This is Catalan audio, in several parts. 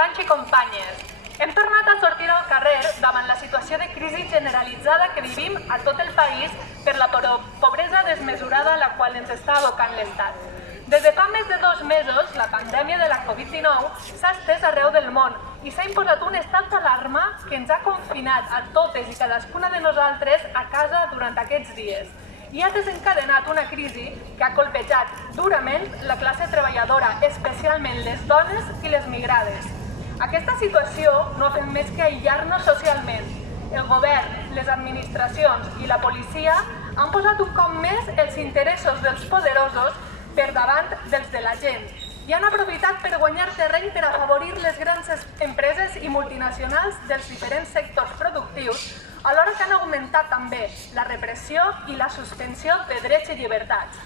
companys i companyes. Hem tornat a sortir al carrer davant la situació de crisi generalitzada que vivim a tot el país per la pobresa desmesurada a la qual ens està abocant l'Estat. Des de fa més de 2 mesos, la pandèmia de la Covid-19 s'ha estès arreu del món i s'ha imposat un estat d'alarma que ens ha confinat a totes i cadascuna de nosaltres a casa durant aquests dies i ha desencadenat una crisi que ha colpejat durament la classe treballadora, especialment les dones i les migrades. Aquesta situació no ha fet més que aïllar-nos socialment. El govern, les administracions i la policia han posat un cop més els interessos dels poderosos per davant dels de la gent i han aprofitat per guanyar terreny per afavorir les grans empreses i multinacionals dels diferents sectors productius, alhora que han augmentat també la repressió i la suspensió de drets i llibertats.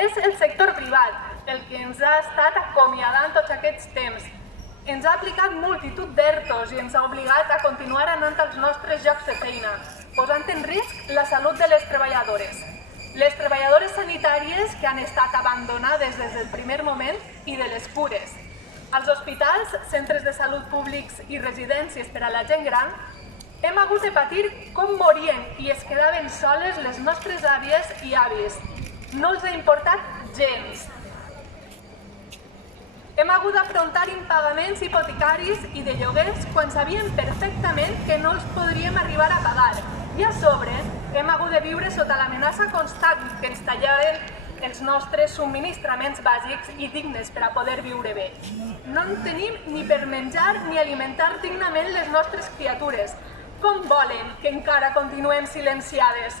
És el sector privat el que ens ha estat acomiadant tots aquests temps. Ens ha aplicat multitud d'ERTOs i ens ha obligat a continuar anant als nostres llocs de feina, posant en risc la salut de les treballadores. Les treballadores sanitàries que han estat abandonades des del primer moment i de les cures. Als hospitals, centres de salut públics i residències per a la gent gran, hem hagut de patir com morien i es quedaven soles les nostres àvies i avis. No els ha importat gens. Hem hagut d'afrontar impagaments hipotecaris i de lloguers quan sabíem perfectament que no els podríem arribar a pagar. I a sobre, hem hagut de viure sota l'amenaça constant que ens tallaven els nostres subministraments bàsics i dignes per a poder viure bé. No en tenim ni per menjar ni alimentar dignament les nostres criatures. Com volen que encara continuem silenciades?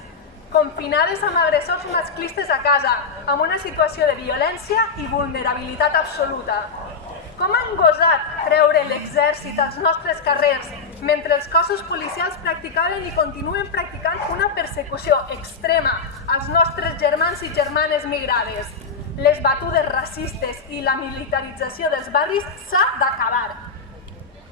Confinades amb agressors masclistes a casa, amb una situació de violència i vulnerabilitat absoluta. Com han gosat treure l'exèrcit als nostres carrers mentre els cossos policials practicaven i continuen practicant una persecució extrema als nostres germans i germanes migrades? Les batudes racistes i la militarització dels barris s'ha d'acabar.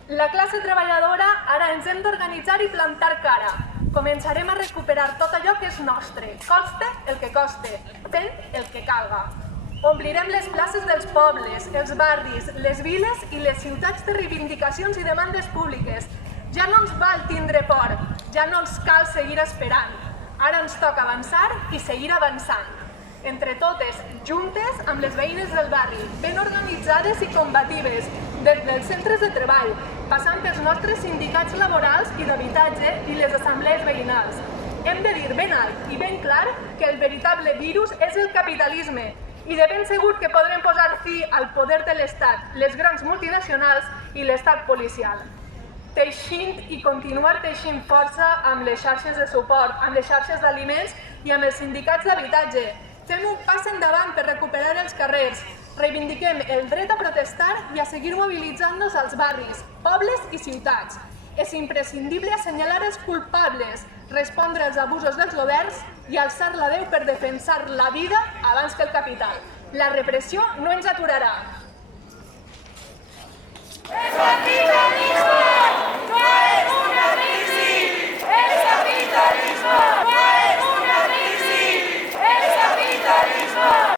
La classe treballadora ara ens hem d'organitzar i plantar cara. Començarem a recuperar tot allò que és nostre, coste el que coste, fent el que calga. Omplirem les places dels pobles, els barris, les viles i les ciutats de reivindicacions i demandes públiques. Ja no ens val tindre por, ja no ens cal seguir esperant. Ara ens toca avançar i seguir avançant. Entre totes, juntes amb les veïnes del barri, ben organitzades i combatives, des dels centres de treball, passant pels nostres sindicats laborals i d'habitatge i les assemblees veïnals. Hem de dir ben alt i ben clar que el veritable virus és el capitalisme i de ben segur que podrem posar fi al poder de l'Estat, les grans multinacionals i l'Estat policial. Teixint i continuar teixint força amb les xarxes de suport, amb les xarxes d'aliments i amb els sindicats d'habitatge. Fem un pas endavant per recuperar els carrers. Reivindiquem el dret a protestar i a seguir mobilitzant-nos als barris, pobles i ciutats. És imprescindible assenyalar els culpables, respondre als abusos dels governs i alçar la veu per defensar la vida abans que el capital. La repressió no ens aturarà.